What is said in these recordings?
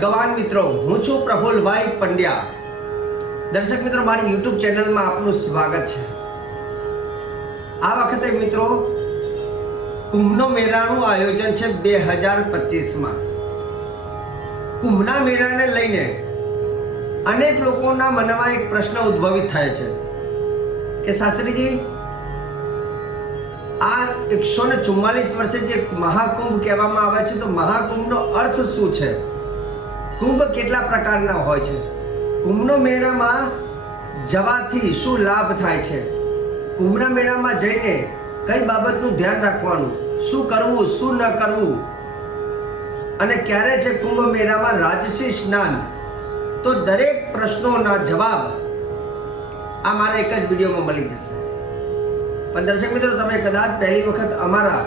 ભગવાન મિત્રો, હું છું પ્રફુલભાઈ પંડ્યા. દર્શક મિત્રો, મારી યુટ્યુબ ચેનલમાં આપનું સ્વાગત છે. આ વખતે મિત્રો, કુંભનો મેળાનું આયોજન છે બે હજાર પચીસમાં. કુંભના મેળાને લઈને અનેક લોકોના મનમાં એક પ્રશ્ન ઉદ્ભવિત થાય છે કે શાસ્ત્રીજી, આ એકસો ને ચુમ્માલીસ વર્ષે જે મહાકુંભ કહેવામાં આવે છે, તો મહાકુંભનો અર્થ શું છે? કુંભ કેટલા પ્રકારના હોય છે? કુંભનો મેળામાં જવાથી શું લાભ થાય છે? કુંભના મેળામાં જઈને કઈ બાબતનું ધ્યાન રાખવાનું? શું કરવું, શું ન કરવું? અને ક્યારે છે કુંભ મેળામાં રાજસી સ્નાન? તો દરેક પ્રશ્નોના જવાબ આ મારા એક જ વિડીયોમાં મળી જશે. પણ દર્શક મિત્રો, તમે કદાચ પહેલી વખત અમારા,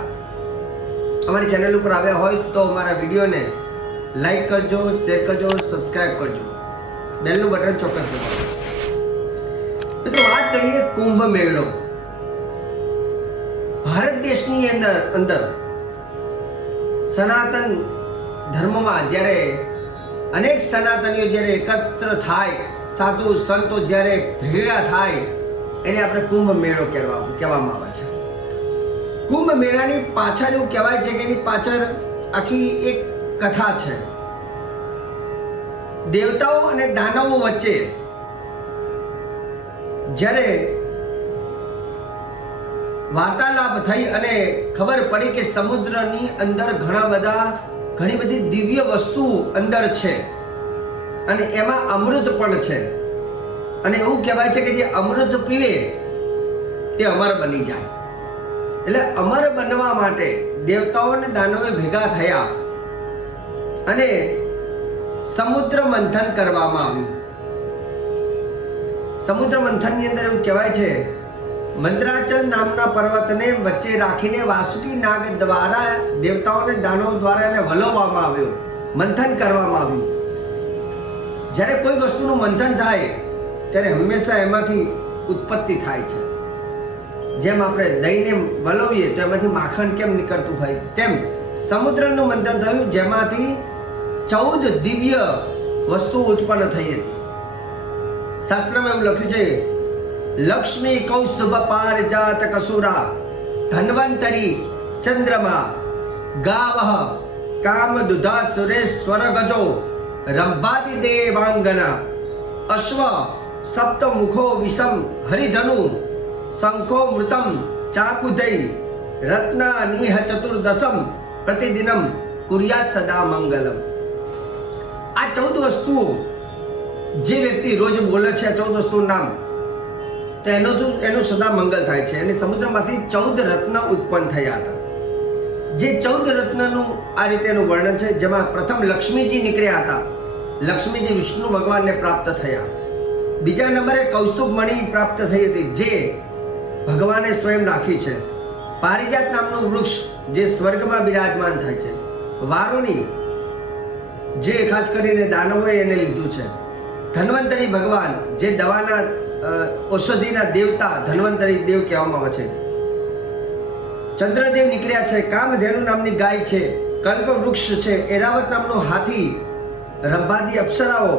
અમારી ચેનલ ઉપર આવ્યા હોય તો અમારા વિડીયોને લાઈક કરજો શેર કરજો સબસ્ક્રાઇબ કરજો. બેલનું બટન ચોક્કસ દબાવો વાત કરીએ કુંભ મેળો. ભારત દેશની અંદર અંદર સનાતન ધર્મમાં જ્યારે અનેક સનાતનીઓ જ્યારે એકત્ર થાય, સાધુ સંતો જ્યારે ભેગા થાય, એને આપણે કુંભ મેળો કહેવા, કહેવામાં આવે છે. કુંભ મેળાની પાછળ એવું કહેવાય છે કે એની પાછળ આખી એક કથા છે. દેવતાઓ અને દાનવો વચ્ચે જ્યારે વાર્તાલાપ થઈ અને ખબર પડી કે સમુદ્રની અંદર ઘણા બધા, ઘણી બધી દિવ્ય વસ્તુ અંદર છે અને એમાં અમૃત પણ છે. અને એવું કહેવાય છે કે જે અમૃત પીવે તે અમર બની જાય. એટલે અમર બનવા માટે દેવતાઓ અને દાનવે ભેગા થયા. અને સમુદ્ર મંથન કરવામાં આવ્યું. સમુદ્ર મંથનની અંદર એવું કહેવાય છે મંત્રાચલ નામના પર્વતને વચ્ચે રાખીને વાસુકી નાગ દ્વારા દેવતાઓને દાનો દ્વારા એને વલોવવામાં આવ્યો, મંથન કરવામાં આવ્યું. જ્યારે કોઈ વસ્તુનું મંથન થાય, ત્યારે હંમેશા એમાંથી ઉત્પત્તિ થાય છે. જેમ આપણે દહીંને વલોવીએ, તો એમાંથી માખણ કેમ નીકળતું હોય? તેમ સમુદ્રનું મંથન થયું, જેમાંથી ચૌદ દિવ્ય વસ્તુ ઉત્પન્ન થઈ હતી. શાસ્ત્રમાં એવું લખ્યું છે, લક્ષ્મી કૌસ્તુભ પારિજાત કસુરા, ધન્વંતરી ચંદ્રમા ગાવહ કામ દુધા સુરેશ્વર ગજો રંભાતિ દેવાંગના અશ્વ સપ્ત મુખો વિષમ હરિધનુ શંખો મૃતમ ચાકુદય રત્ના નિહ ચતુર્દશમ પ્રતિદિનમ કુર્યાત સદા મંગલમ. આ ચૌદ વસ્તુઓ જે વ્યક્તિ રોજ બોલે છે, આ ચૌદ વસ્તુનું નામ, તો એનો તો એનું સદા મંગલ થાય છે. અને સમુદ્રમાંથી ચૌદ રત્ન ઉત્પન્ન થયા હતા. જે ચૌદ રત્નનું આ રીતેનું વર્ણન છે, જેમાં પ્રથમ લક્ષ્મીજી નીકળ્યા હતા. લક્ષ્મીજી વિષ્ણુ ભગવાનને પ્રાપ્ત થયા. બીજા નંબરે કૌસ્તુભ મણી પ્રાપ્ત થઈ હતી, જે ભગવાને સ્વયં રાખી છે. પારિજાત નામનું વૃક્ષ જે સ્વર્ગમાં બિરાજમાન થાય છે. વારુણી જે ખાસ કરીને દાનવોએ એને લીધું છે. ધન્વંતરી ભગવાન, જે દવાના ઔષધિના દેવતા ધન્વંતરી દેવ કહેવામાં આવે છે. ચંદ્રદેવ નીકળ્યા છે, કામધેનુ નામની ગાય છે કલ્પ વૃક્ષ છે, એરાવત નામનો હાથી રંભાદી અપ્સરાઓ,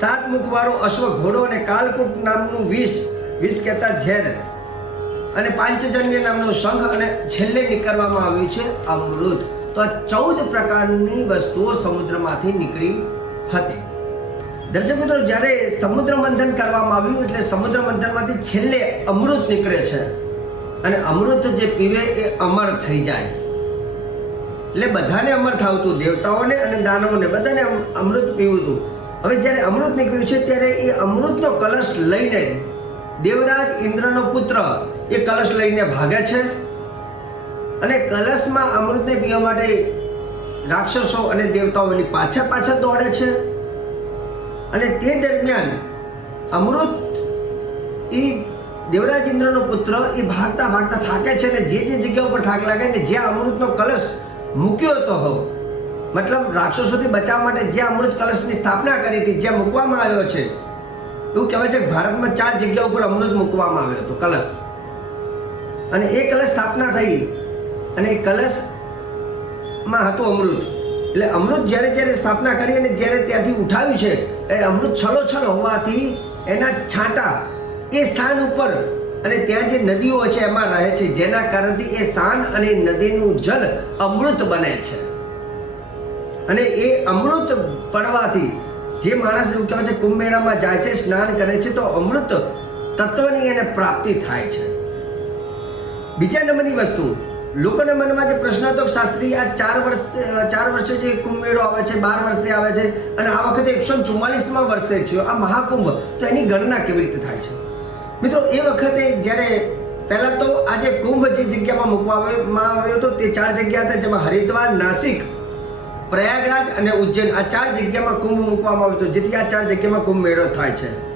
સાત મુખવાળો અશ્વ ઘોડો અને કાલકૂટ નામનું વિષ વિષ કહેતા ઝેર અને પાંચજન્ય નામનો શંખ અને છેલ્લે નીકળવામાં આવ્યું છે અમૃત. તો આ ચૌદ પ્રકારની વસ્તુઓ સમુદ્રમાંથી નીકળી હતી. દર્શક મિત્રો, જ્યારે સમુદ્ર મંથન કરવામાં આવ્યું, એટલે સમુદ્ર મંથનમાંથી છેલ્લે અમૃત નીકળે છે. અને અમૃત જે પીવે એ અમર થઈ જાય. એટલે બધાને અમર થાવતું, દેવતાઓને અને દાનવોને બધાને અમૃત પીવું હતું. હવે જ્યારે અમૃત નીકળ્યું છે, ત્યારે એ અમૃતનો કલશ લઈને દેવરાજ ઇન્દ્રનો પુત્ર એ કલશ લઈને ભાગે છે. અને કલશમાં અમૃતને પીવા માટે રાક્ષસો અને દેવતાઓની પાછળ પાછળ દોડે છે. અને તે દરમિયાન અમૃત એ દેવરાજ ઇન્દ્રનો પુત્ર એ ભાગતા ભાગતા થાકે છે અને જે જે જગ્યા ઉપર થાક લાગે ને જ્યાં અમૃતનો કલશ મૂક્યો હતો હો મતલબ રાક્ષસોથી બચાવવા માટે જ્યાં અમૃત કલશની સ્થાપના કરી હતી જ્યાં મૂકવામાં આવ્યો છે, એવું કહેવાય છે કે ભારતમાં ચાર જગ્યા ઉપર અમૃત મૂકવામાં આવ્યો હતો, કલશ. અને એ કલશ સ્થાપના થઈ અને કલશમાં હતું અમૃત. એટલે અમૃત જ્યારે જ્યારે સ્થાપના કરી અને જ્યારે ત્યાંથી ઉઠાવ્યું છે, એ અમૃત છલોછલ હોવાથી એના છાંટા એ સ્થાન ઉપર અને ત્યાં જે નદીઓ છે એમાં રહે છે, જેના કારણથી એ સ્થાન અને નદીનું જલ અમૃત બને છે. અને એ અમૃત પડવાથી જે માણસ એવું કહેવાય છે કુંભ મેળામાં જાય છે, સ્નાન કરે છે, તો અમૃત તત્વની એને પ્રાપ્તિ થાય છે. બીજા નંબરની વસ્તુ લોકોના મનમાં જે પ્રશ્ન શાસ્ત્રી, આ ચાર વર્ષ, ચાર વર્ષે જે કુંભ મેળો આવે છે, બાર વર્ષે આવે છે, અને આ વખતે એકસો ચુમ્માલીસમાં વર્ષે છે, આ મહાકુંભ, તો એની ગણના કેવી રીતે થાય છે? મિત્રો, એ વખતે જ્યારે પહેલા તો આ જે કુંભ જે જગ્યામાં મૂકવામાં આવ્યો હતો, તે ચાર જગ્યા હતા, જેમાં હરિદ્વાર, નાસિક, પ્રયાગરાજ અને ઉજ્જૈન, આ ચાર જગ્યામાં કુંભ મૂકવામાં આવ્યો હતો, જેથી આ ચાર જગ્યામાં કુંભ મેળો થાય છે.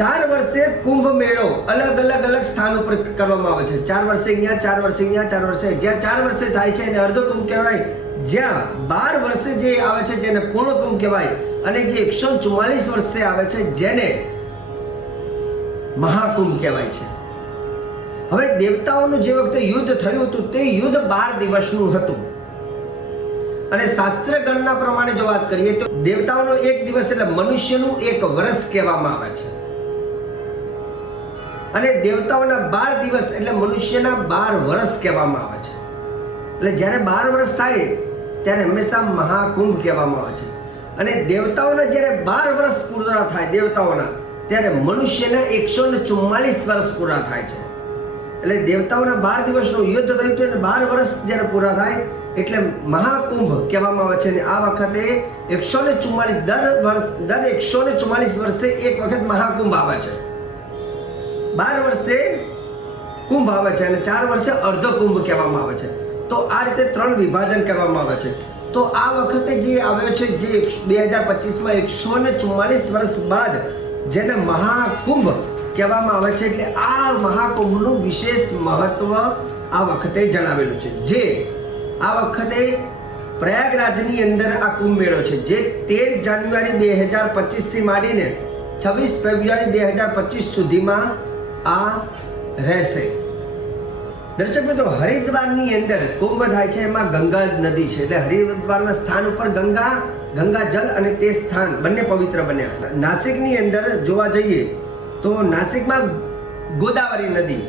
ચાર વર્ષે કુંભ મેળો અલગ અલગ અલગ સ્થાન ઉપર કરવામાં આવે છે. ચાર વર્ષે અહીંયા, ચાર વર્ષે અહીંયા, ચાર વર્ષે જ્યાં ચાર વર્ષે થાય છે એને અર્ધો કુંભ કહેવાય. જ્યાં બાર વર્ષે જે આવે છે જેને પૂર્ણ કુંભ કહેવાય. અને જે એકસો ચુમ્માલીસ વર્ષે આવે છે જેને મહાકુંભ કહેવાય છે. હવે દેવતાઓનું જે વખતે યુદ્ધ થયું હતું તે યુદ્ધ બાર દિવસનું હતું. અને શાસ્ત્ર ગણના પ્રમાણે જો વાત કરીએ તો દેવતાઓનો એક દિવસ એટલે મનુષ્યનું એક વર્ષ કહેવામાં આવે છે. અને દેવતાઓના બાર દિવસ એટલે મનુષ્યના બાર વર્ષ કહેવામાં આવે છે. એટલે જ્યારે બાર વર્ષ થાય, ત્યારે હંમેશા મહાકુંભ કહેવામાં આવે છે. અને દેવતાઓના જ્યારે બાર વર્ષ પૂરા થાય, દેવતાઓના, ત્યારે મનુષ્યના એકસો ને ચુમ્માલીસ વર્ષ પૂરા થાય છે. એટલે દેવતાઓના બાર દિવસનું યુદ્ધ થયું હતું અને બાર વર્ષ જ્યારે પૂરા થાય, એટલે મહાકુંભ કહેવામાં આવે છે. અને આ વખતે એકસો ને ચુમ્માલીસ, દર વર્ષ દર એકસો ને ચુમ્માલીસ વર્ષે એક વખત મહાકુંભ આવે છે. બાર વર્ષે કુંભ આવે છે અને ચાર વર્ષે અર્ધ કુંભ કહેવામાં આવે છે. તો આ રીતે ત્રણ વિભાજન કરવામાં આવે છે. તો આ વખતે જે આવ્યો છે, જે બે હજાર પચીસમાં એકસો ને ચુમ્માલીસ વર્ષ બાદ જેને મહાકુંભ કહેવામાં આવે છે, એટલે આ મહાકુંભનું વિશેષ મહત્વ આ વખતે જણાવેલું છે. જે આ વખતે પ્રયાગરાજની અંદર આ કુંભ મેળો છે. જે તેર જાન્યુઆરી બે હજાર પચીસથી માંડીને છવ્વીસ ફેબ્રુઆરી બે હજાર પચીસ સુધીમાં આ રહેશે. દર્શક મિત્રો, હરિદ્વારની અંદર કુંભ થાય છે, એમાં ગંગા નદી છે. એટલે હરિદ્વારના સ્થાન ઉપર ગંગા ગંગા જલ અને તે સ્થાન બંને પવિત્ર બન્યા. નાસિકની અંદર જોવા જઈએ તો નાસિકમાં ગોદાવરી નદી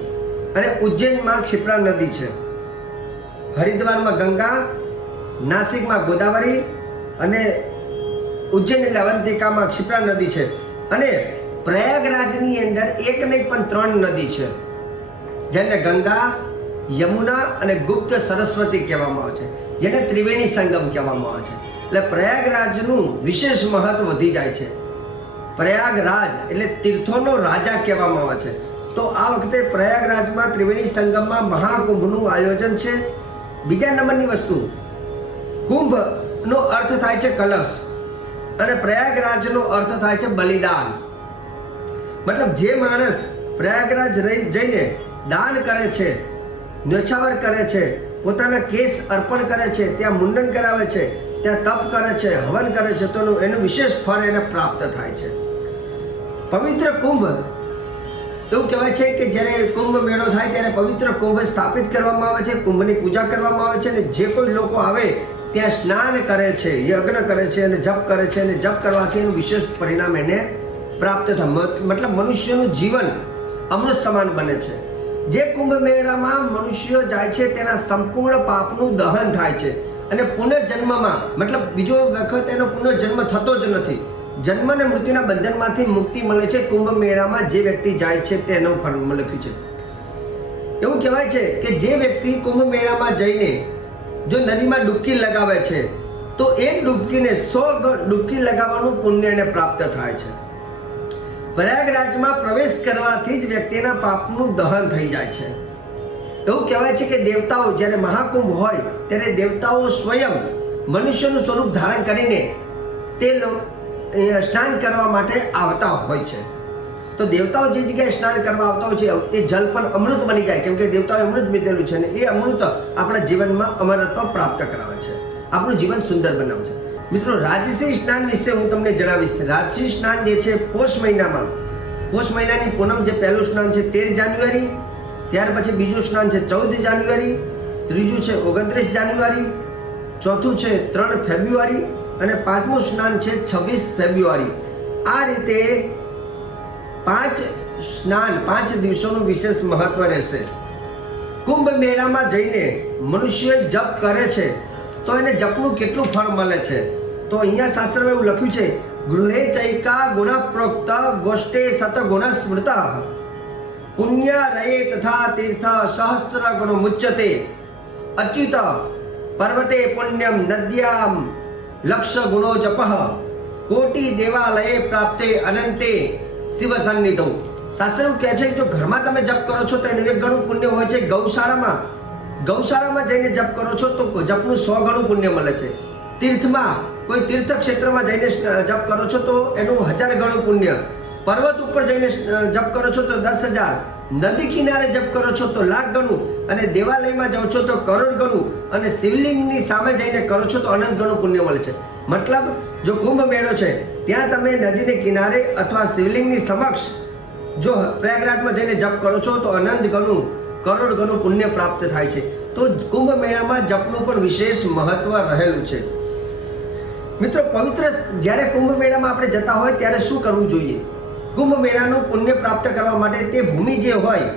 અને ઉજ્જૈનમાં ક્ષિપ્રા નદી છે. હરિદ્વારમાં ગંગા, નાસિકમાં ગોદાવરી અને ઉજ્જૈન એટલે અવંતિકામાં ક્ષિપ્રા નદી છે. અને પ્રયાગરાજની અંદર એક નહીં પણ ત્રણ નદી છે, જેને ગંગા, યમુના અને ગુપ્ત સરસ્વતી કહેવામાં આવે છે. જેને ત્રિવેણી સંગમ કહેવામાં આવે છે. એટલે પ્રયાગરાજનું વિશેષ મહત્વ વધી જાય છે. પ્રયાગરાજ એટલે તીર્થોનો રાજા કહેવામાં આવે છે. તો આ વખતે પ્રયાગરાજમાં ત્રિવેણી સંગમમાં મહાકુંભનું આયોજન છે. બીજા નંબરની વસ્તુ, કુંભનો અર્થ થાય છે કલશ અને પ્રયાગરાજનો અર્થ થાય છે બલિદાન. મતલબ જે માણસ પ્રયાગરાજ જઈને દાન કરે છે, ન્યોછાવર કરે છે, પોતાના કેસ અર્પણ કરે છે, ત્યાં મુંડન કરાવે છે, ત્યાં તપ કરે છે, હવન કરે છે, તો એનું વિશેષ ફળ એને પ્રાપ્ત થાય છે. પવિત્ર કુંભ, એવું કહેવાય છે કે જ્યારે કુંભ મેળો થાય ત્યારે પવિત્ર કુંભ સ્થાપિત કરવામાં આવે છે, કુંભની પૂજા કરવામાં આવે છે અને જે કોઈ લોકો આવે ત્યાં સ્નાન કરે છે, યજ્ઞ કરે છે અને જપ કરે છે અને જપ કરવાથી એનું વિશેષ પરિણામ એને પ્રાપ્ત થાય. મતલબ મનુષ્યનું જીવન અમૃત સમાન બને છે. જે કુંભ મેળામાં મનુષ્યો જાય છે, તેના સંપૂર્ણ પાપનું દહન થાય છે. અને પુનર્જન્મમાં, મતલબ બીજો વખત એનો પુનર્જન્મ થતો જ નથી. જન્મ અને મૃત્યુના બંધનમાંથી મુક્તિ મળે છે. કુંભ મેળામાં જે વ્યક્તિ જાય છે, તેનો ફર્મ લખ્યું છે. એવું કહેવાય છે કે જે વ્યક્તિ કુંભ મેળામાં જઈને જો નદીમાં ડૂબકી લગાવે છે, તો એક ડૂબકીને સો ડૂબકી લગાવવાનું પુણ્ય એને પ્રાપ્ત થાય છે. પ્રયાગરાજમાં પ્રવેશ કરવાથી જ વ્યક્તિના પાપનું દહન થઈ જાય છે. એવું કહેવાય છે કે દેવતાઓ જ્યારે મહાકુંભ હોય, ત્યારે દેવતાઓ સ્વયં મનુષ્યનું સ્વરૂપ ધારણ કરીને તે સ્નાન કરવા માટે આવતા હોય છે. તો દેવતાઓ જે જગ્યાએ સ્નાન કરવા આવતા હોય છે, એ જલ પણ અમૃત બની જાય. કેમ કે દેવતાઓએ અમૃત મીધેલું છે અને એ અમૃત આપણા જીવનમાં અમરત્વ પ્રાપ્ત કરાવે છે. આપણું જીવન સુંદર બનાવે છે. મિત્રો રાજસી સ્નાન વિશે હું તમને જણાવીશ. રાજસી સ્નાન જે છે, પોષ મહિનામાં. પોષ મહિનાની પૂનમ જે પહેલું સ્નાન છે, તેર જાન્યુઆરી. ત્યાર પછી બીજું સ્નાન છે, ચૌદ જાન્યુઆરી. ત્રીજું છે, ઓગણત્રીસ જાન્યુઆરી. ચોથું છે, ત્રણ ફેબ્રુઆરી. અને પાંચમું સ્નાન છે, છવ્વીસ ફેબ્રુઆરી. આ રીતે પાંચ સ્નાન, પાંચ દિવસોનું વિશેષ મહત્વ રહેશે. કુંભ મેળામાં જઈને મનુષ્ય જપ કરે છે. તો એને જપનું કેટલું ફળ મળે છે? તો અહીંયા શાસ્ત્રમાં એવું લખ્યું છે, ગૃહે ચૈકા ગુણ પ્રોક્ત ગોષ્ઠે સત ગુણ સ્મૃત પુણ્ય રયે તથા તીર્થ સહસ્ત્ર ગુણ મુચ્યતે. અચ્યુત, પર્વતે પુણ્યમ નદ્યામ લક્ષ ગુણો જપ કોટી દેવાલયે પ્રાપ્તે અનંતે શિવ સન્નિધો. શાસ્ત્ર એવું કહે છે કે જો ઘરમાં તમે જપ કરો છો તો એનું એક ગણું પુણ્ય હોય છે ગૌશાળામાં. ગૌશાળામાં જઈને જપ કરો છો તો જપનું સો ગણું પુણ્ય મળે છે. તીર્થમાં કોઈ તીર્થ ક્ષેત્રમાં જઈને જપ કરો છો તો એનું હજાર ગણું પુણ્ય. પર્વત ઉપર જઈને જપ કરો છો તો દસ હજાર. નદી કિનારે જપ કરો છો તો લાખ ગણું. અને દેવાલયમાં જાઓ છો તો કરોડ ગણું. અને શિવલિંગની સામે જઈને કરો છો તો અનંત ગણું પુણ્ય મળે છે. મતલબ, જો કુંભ મેળો છે, ત્યાં તમે નદીને કિનારે અથવા શિવલિંગની સમક્ષ જો પ્રયાગરાજમાં જઈને જપ કરો છો તો અનંત ગણું, કરોડ ગણું પુણ્ય પ્રાપ્ત થાય છે. તો કુંભ મેળામાં જપનું પણ વિશેષ મહત્વ રહેલું છે. મિત્રો, પવિત્ર જ્યારે કુંભ મેળામાં આપણે જતા હોય ત્યારે શું કરવું જોઈએ? કુંભ મેળાનું પુણ્ય પ્રાપ્ત કરવા માટે તે ભૂમિ જે હોય,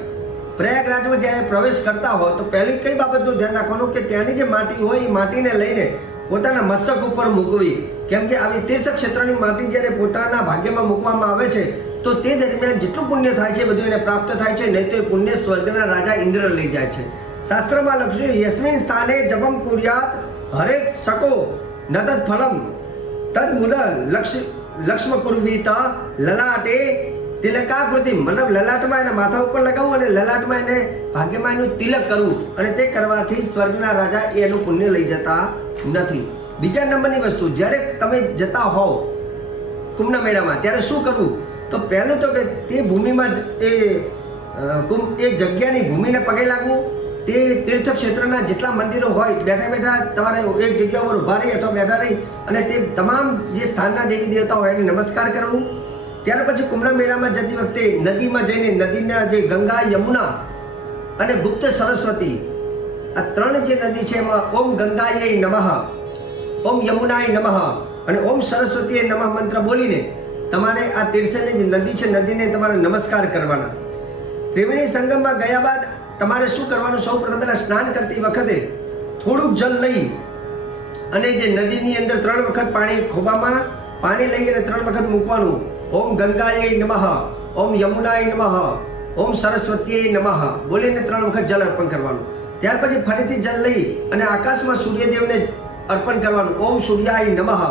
પ્રયાગરાજમાં જ્યારે પ્રવેશ કરતા હોય, તો પહેલી કઈ બાબતનું ધ્યાન રાખવાનું? કે ત્યાંની જે માટી હોય, એ માટીને લઈને પોતાના મસ્તક ઉપર મૂકવી. કેમ કે આવી તીર્થ ક્ષેત્રની માટી જ્યારે પોતાના ભાગ્યમાં મૂકવામાં આવે છે, તો તે દરમિયાન જેટલું પુણ્ય થાય છે, બધું એને પ્રાપ્ત થાય છે, નહીં તો એ પુણ્ય સ્વર્ગના રાજા ઇન્દ્ર લઈ જાય છે. શાસ્ત્રમાં લખ્યું યસ્મિન સ્થાને જપમ કુર્યાત હરે શકો નતદ ફલમ. તદ મુલ લક્ષ લક્ષ્મ કુર્વીત લલાટે તિલકાકૃતિ મતલબ લલાટમાં એને માથા ઉપર લગાવવું અને લલાટમાં એને ભાગ્યમાં એનું તિલક કરવું અને તે કરવાથી સ્વર્ગના રાજા એ એનું પુણ્ય લઈ જતા નથી. બીજા નંબરની વસ્તુ, જ્યારે તમે જતા હોવ કુંભના મેળામાં, ત્યારે શું કરવું? તો પહેલું તો કે તે ભૂમિમાં એ કુંભ એ જગ્યાની ભૂમિને પગે લાગવું તે તીર્થક્ષેત્રના જેટલા મંદિરો હોય, બેઠા બેઠા તમારે એક જગ્યા ઉપર ઊભા રહી અથવા બેઠા રહી અને તે તમામ જે સ્થાનના દેવી દેવતા હોય એને નમસ્કાર કરવું. ત્યાર પછી કુંભના મેળામાં જતી વખતે નદીમાં જઈને નદીના જે ગંગા, યમુના અને ગુપ્ત સરસ્વતી, આ ત્રણ જે નદી છે એમાં ઓમ ગંગાએ નમઃ, ઓમ યમુનાય નમઃ અને ઓમ સરસ્વતીએ નમઃ મંત્ર બોલીને તમારે આ તીર્થની જે નદી છે, નદીને તમારે નમસ્કાર કરવાના. ત્રિવેણી સંગમમાં ગયા બાદ તમારે શું કરવાનું? સૌ પ્રથમ પહેલાં સ્નાન કરતી વખતે થોડુંક જલ લઈ અને જે નદીની અંદર ત્રણ વખત પાણી, ખોબામાં પાણી લઈ અને ત્રણ વખત મૂકવાનું. ઓમ ગંગાએ નમઃ, ઓમ યમુનાય નમઃ, ઓમ સરસ્વતીએ નમઃ. બોલીને ત્રણ વખત જલ અર્પણ કરવાનું. ત્યાર પછી ફરીથી જલ લઈ અને આકાશમાં સૂર્યદેવને અર્પણ કરવાનું. ઓમ સૂર્યાય નમઃ.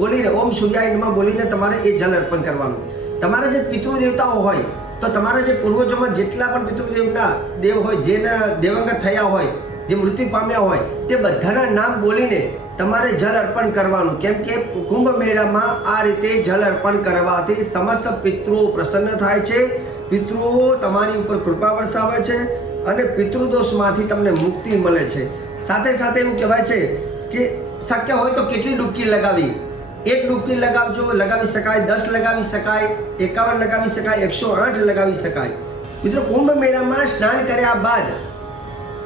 બોલીને ઓમ સૂર્યાય નમઃ બોલીને તમારે એ જલ અર્પણ કરવાનું. તમારા જે પિતૃ દેવતાઓ હોય તો તમારા જે પૂર્વજોમાં જેટલા પણ પિતૃદેવના દેવ હોય જેના દેવંગત થયા હોય, જે મૃત્યુ પામ્યા હોય, તે બધાના નામ બોલીને તમારે જલ અર્પણ કરવાનું. કેમ કે કુંભ મેળામાં આ રીતે જલ અર્પણ કરવાથી સમસ્ત પિતૃઓ પ્રસન્ન થાય છે, પિતૃઓ તમારી ઉપર કૃપા વરસાવે છે અને પિતૃદોષમાંથી તમને મુક્તિ મળે છે. સાથે સાથે એવું કહેવાય છે કે શક્ય હોય તો કેટલી ડૂબકી લગાવી. એક ડૂબકી લગાવજો, લગાવી શકાય, દસ લગાવી શકાય, એકાવન લગાવી શકાય, એકસો આઠ લગાવી શકાય. મિત્રો, કુંભ મેળામાં સ્નાન કર્યા બાદ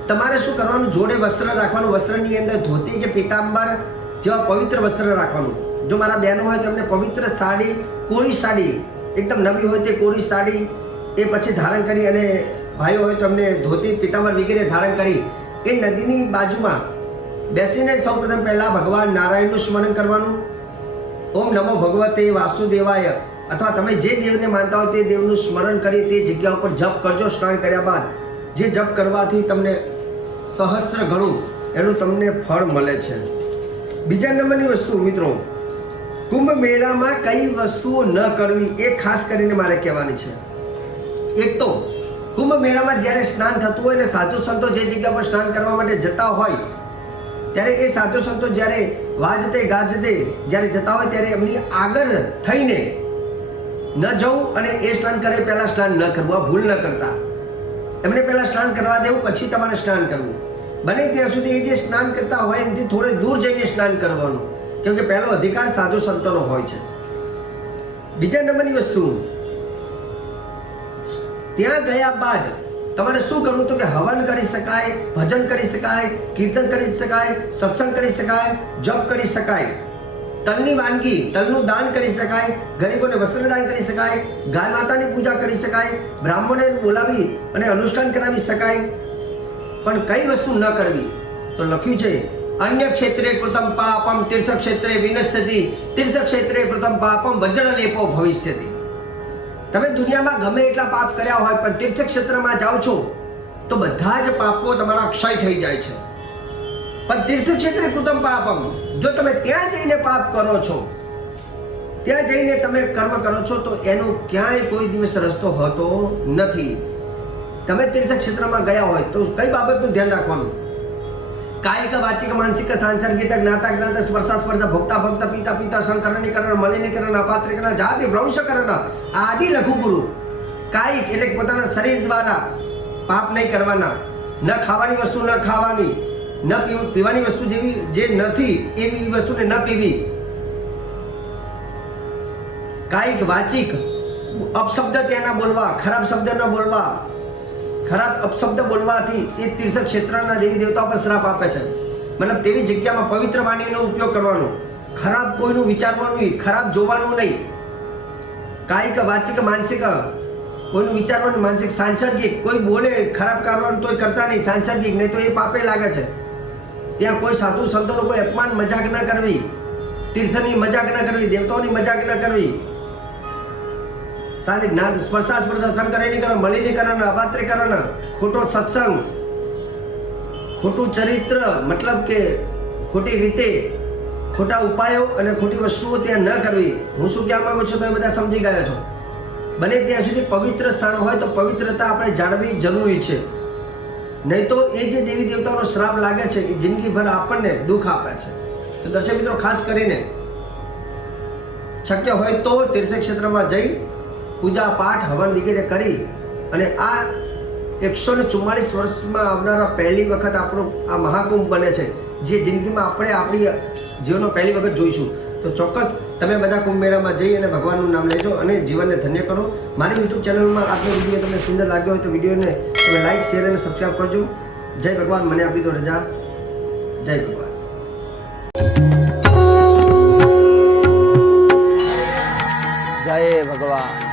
તમારે શું કરવાનું? જોડે વસ્ત્ર રાખવાનું. વસ્ત્રની અંદર ધોતી કે પીતાંબર જેવા પવિત્ર વસ્ત્ર રાખવાનું. જો મારા બહેનો હોય તો એમને પવિત્ર સાડી કોરી સાડી, એકદમ નવી હોય તે કોરી સાડી એ પછી ધારણ કરી અને ભાઈઓ હોય તો એમને ધોતી, પીતાંબર વગેરે ધારણ કરી એ નદીની બાજુમાં બેસીને સૌપ્રથમ પહેલાં ભગવાન નારાયણનું સ્મરણ કરવાનું. ઓમ નમો ભગવતે વાસુદેવાય. અથવા તમે જે દેવને માનતા હોય તે દેવનું સ્મરણ કરી તે જગ્યા ઉપર જપ કરજો સ્નાન કર્યા બાદ. જે જપ કરવાથી તમને સહસ્ત્ર ગણું એનું તમને ફળ મળે છે. બીજા નંબરની વસ્તુ, મિત્રો કુંભ મેળામાં કઈ વસ્તુઓ ન કરવી એ ખાસ કરીને મારે કહેવાની છે. એક તો કુંભ મેળામાં જ્યારે સ્નાન થતું હોય ને સાધુ સંતો જે જગ્યા પર સ્નાન કરવા માટે જતા હોય, ત્યારે એ સાધુ સંતો જ્યારે વાજતે ગાજતે જ્યારે જતા હોય ત્યારે એમની આગળ થઈને ન જવું અને એ સ્નાન કરે, પહેલાં સ્નાન ન કરવું, આ ભૂલ ન કરતા. એમને પહેલાં સ્નાન કરવા દેવું, પછી તમારે સ્નાન કરવું. બને ત્યાં સુધી એ જે સ્નાન કરતા હોય એમથી થોડે દૂર જઈને સ્નાન કરવાનું. કેમ કે પહેલો અધિકાર સાધુ સંતોનો હોય છે. બીજા નંબરની વસ્તુ, ત્યાં ગયા બાદ તમારે શું કરવું તો કે હવન કરી શકાય, ભજન કરી શકાય, કીર્તન કરી શકાય, સત્સંગ કરી શકાય, જપ કરી શકાય. તલની વાનગી, તલનું દાન કરી શકાય, ગરીબોને વસ્ત્ર દાન કરી શકાય, ગાય માતાની પૂજા કરી શકાય, બ્રાહ્મણને બોલાવી અને અનુષ્ઠાન કરાવી શકાય. પણ કઈ વસ્તુ ન કરવી તો લખ્યું છે, અન્ય ક્ષેત્રે કૃતમ પાપમ તીર્થ ક્ષેત્રે વિનશ્યતિ તીર્થ ક્ષેત્રે કૃતમ પાપમ વજ્રલેપો ભવિષ્યતિ. તમે દુનિયામાં ગમે એટલા પાપ કર્યા હોય પણ તીર્થ ક્ષેત્રમાં જાઓ છો, તો બધા જ પાપો તમારા ક્ષય થઈ જાય છે. પણ તીર્થ ક્ષેત્રે કૃતમ પાપમ, જો તમે ત્યાં જઈને પાપ કરો છો, ત્યાં જઈને તમે કર્મ કરો છો, તો એનો ક્યાંય કોઈ દિવસ રસ્તો હોતો નથી. તમે તીર્થ ક્ષેત્રમાં ગયા હોય તો કઈ બાબતનું ધ્યાન રાખવાનું? કાયિક વાચિક માનસિક સાંસર્ગિક જ્ઞાતા જ્ઞાતા સ્પર્શા સ્પર્શ ભોક્તા ભોક્તા, પિતા પિતા સંકરણીકરણ મલિનીકરણ અપાત્રીકરણ જાતિ ભ્રંશકરણ આદિ લઘુ ગુરુ કાયિક એટલે પોતાના શરીર દ્વારા પાપ નહીં કરવાના. ન ખાવાની વસ્તુ ન ખાવાની, ન પીવ- પીવાની વસ્તુ જેવી, જે નથી, એવી વસ્તુને ન પીવી. કાયિક વાચિક અપશબ્દ ત્યાંના બોલવા, ખરાબ શબ્દ ન બોલવા ખરાબ અપશબ્દ બોલવાથી એ તીર્થ ક્ષેત્રના દેવી દેવતાઓ પર શ્રાપ આપે છે. મતલબ તેવી જગ્યામાં પવિત્ર વાણીનો ઉપયોગ કરવાનો. ખરાબ કોઈનું વિચારવાનું નહીં, ખરાબ જોવાનું નહીં. કાયિક, વાચિક, માનસિક, કોઈનું વિચારવાનું માનસિક સાંસર્ગિક કોઈ બોલે ખરાબ કરવાનું તોય કરતા નહીં સાંસર્ગિક નહીં તો એ પાપે લાગે છે. ત્યાં કોઈ સાધુ સંતોનો કોઈ અપમાન, મજાક ન કરવી. તીર્થની મજાક ન કરવી, દેવતાઓની મજાક ન કરવી. સારી જ્ઞાન સ્પર્શા સ્પર્શ સંકરણીકરણ મલિનીકરણ અપાત્રીકરણ ખોટો સત્સંગ. ખોટું ચરિત્ર મતલબ કે ખોટી રીતે, ખોટા ઉપાયો અને ખોટી વસ્તુઓ ત્યાં ન કરવી. હું શું કહેવા માગું છું, તમે બધા સમજી ગયા છો. બને ત્યાં સુધી પવિત્ર સ્થાન હોય તો પવિત્રતા આપણે જાળવી જરૂરી છે. નહીં તો એ જે દેવી દેવતાઓનો શ્રાપ લાગે છે, એ જિંદગીભર આપણને દુઃખ આપે છે. તો દર્શક મિત્રો, ખાસ કરીને, શક્ય હોય તો તીર્થક્ષેત્રમાં જઈ પૂજા પાઠ હવન વગેરે કરી અને આ એકસો ને ચુમ્માલીસ વર્ષમાં આવનારા પહેલી વખત આપણો આ મહાકુંભ બને છે, જે જિંદગીમાં આપણે આપણી જીવનનો પહેલી વખત જોઈશું. તો ચોક્કસ તમે બધા કુંભ મેળામાં જઈ અને ભગવાનનું નામ લેજો અને જીવનને ધન્ય કરો. મારી યુટ્યુબ ચેનલમાં આજનો વીડિયો તમને સુંદર લાગ્યો હોય તો વિડીયોને તમે લાઈક શેર અને સબસ્ક્રાઈબ કરજો. જય ભગવાન, મને આપી દો રજા. જય ભગવાન. જય ભગવાન.